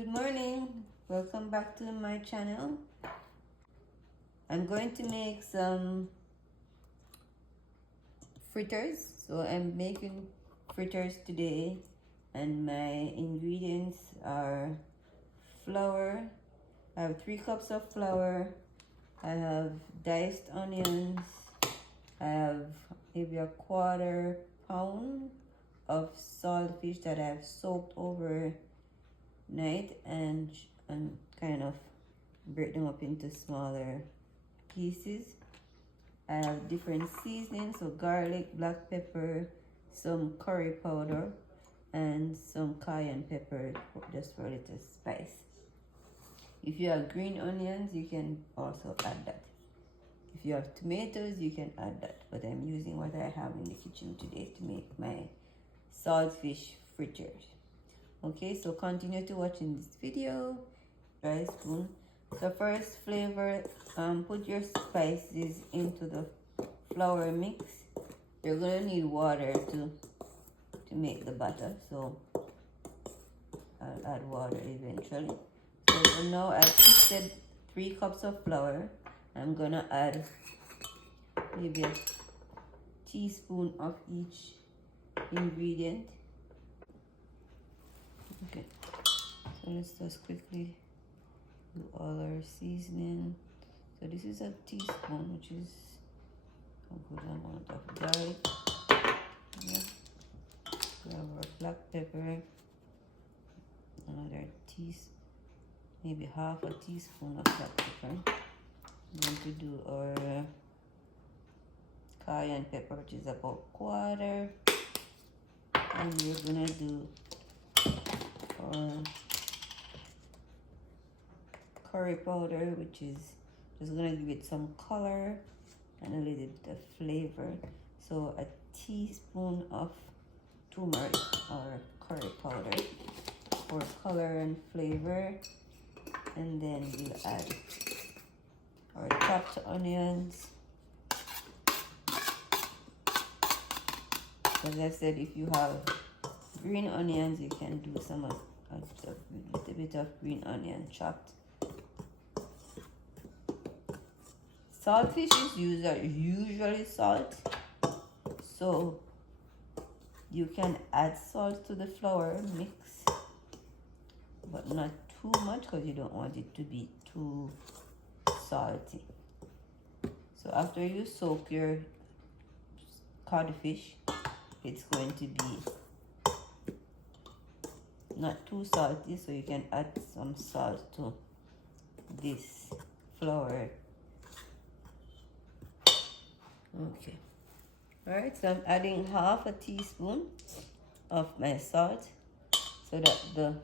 Good morning. Welcome back to my channel. I'm going to make some fritters. So I'm making fritters today, and my ingredients are flour. I have 3 cups of flour. I have diced onions. I have maybe a quarter pound of saltfish that I've soaked overnight and kind of break them up into smaller pieces. I have different seasonings, so garlic, black pepper, some curry powder, and some cayenne pepper just for a little spice. If you have green onions, you can also add that. If you have tomatoes, you can add that, but I'm using what I have in the kitchen today to make my saltfish fritters. Okay, so continue to watch in this video. Dry spoon. So first, flavor, put your spices into the flour mix. You're gonna need water to make the batter, so I'll add water eventually. So now I've mixed 3 cups of flour. I'm gonna add maybe a teaspoon of each ingredient. Okay, so let's just quickly do all our seasoning. So this is a teaspoon, which is a good amount of garlic. Yeah. Grab our black pepper, another teaspoon, maybe half a teaspoon of black pepper. I'm going to do our cayenne pepper, which is about quarter, and we're gonna do our curry powder, which is just gonna give it some color and a little bit of flavor. So a teaspoon of turmeric or curry powder for color and flavor, and then we'll add our chopped onions. As I said, if you have green onions, you can do some of a little bit of green onion chopped. Saltfish is usually salt, so you can add salt to the flour mix, but not too much because you don't want it to be too salty. So after you soak your codfish, it's going to be not too salty, so you can add some salt to this flour. Okay, all right, so I'm adding half a teaspoon of my salt so that the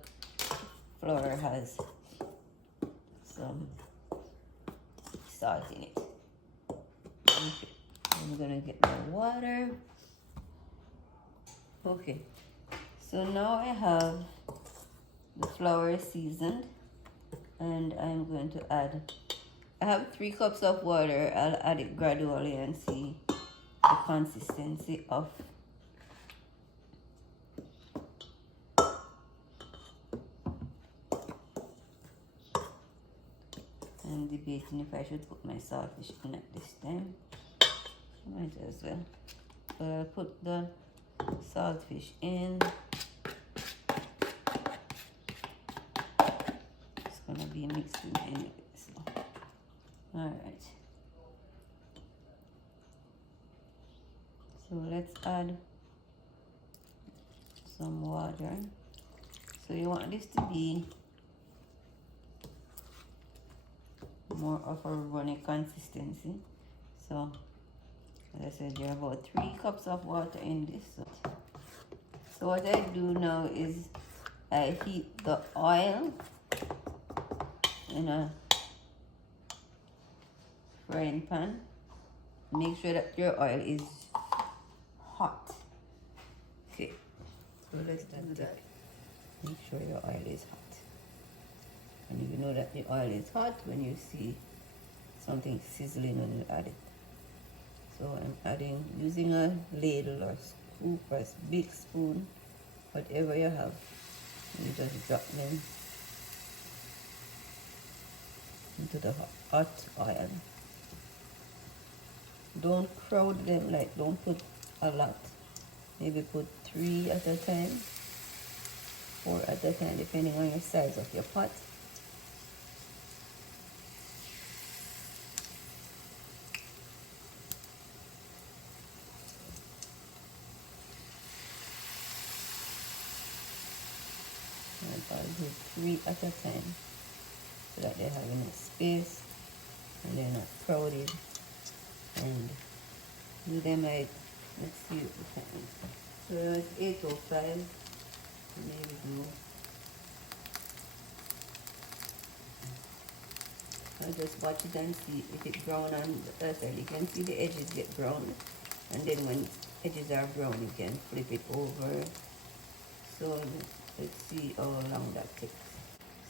flour has some salt in it. Okay, I'm gonna get my water. Okay, so now I have the flour seasoned, and I'm going to add, I have 3 cups of water. I'll add it gradually and see the consistency of I'm debating if I should put my saltfish in at this time. Might as well. So I'll put the saltfish in. It's gonna be mixed in anyway, so alright. So let's add some water. So you want this to be more of a runny consistency. So as I said, there are about 3 cups of water in this. So what I do now is I heat the oil in a frying pan. Make sure that your oil is hot. Okay, so let's do that. Make sure your oil is hot. And you know that the oil is hot when you see something sizzling when you add it. So I'm adding, using a ladle or scoop or big spoon, whatever you have. You just drop them into the hot oil. Don't crowd them, like don't put a lot. Maybe put 3 at a time, 4 at a time, depending on your size of your pot. And I'll do 3 at a time so that they have enough space and they're not crowded. And do them like, let's see what the time is. So it's 8:05. Maybe do. I'll just watch it and see if it's brown on the other side. You can see the edges get brown, and then when edges are brown, you can flip it over. So let's see how long that takes.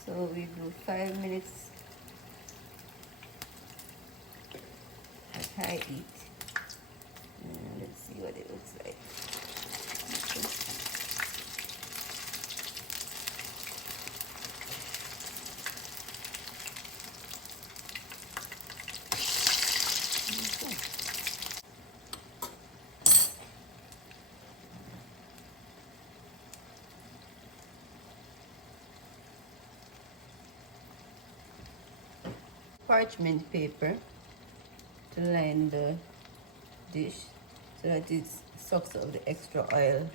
So we do 5 minutes at high heat. And let's see what it looks like. Parchment paper to line the dish so that it sucks out the extra oil.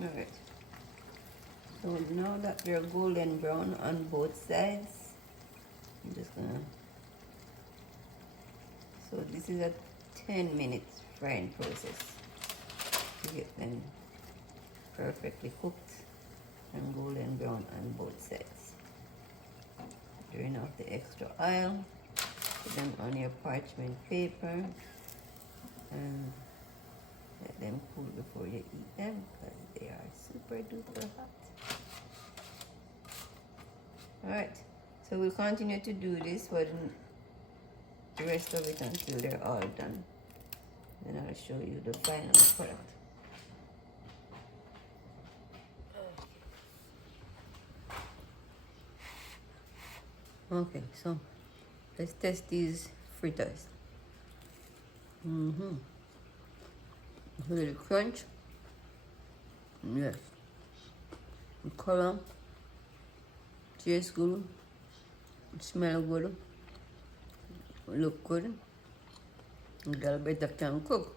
Alright, so now that they're golden brown on both sides, I'm just gonna, so this is a 10-minute frying process to get them perfectly cooked and golden brown on both sides. Drain off the extra oil, put them on your parchment paper, and let them cool before you eat them because they are super duper hot. Alright, so we'll continue to do this for the rest of it until they're all done. Then I'll show you the final product. Okay, so let's test these fritters. A little crunch. Yes. The color tastes good. Smell good. Look good. Girl better can cook.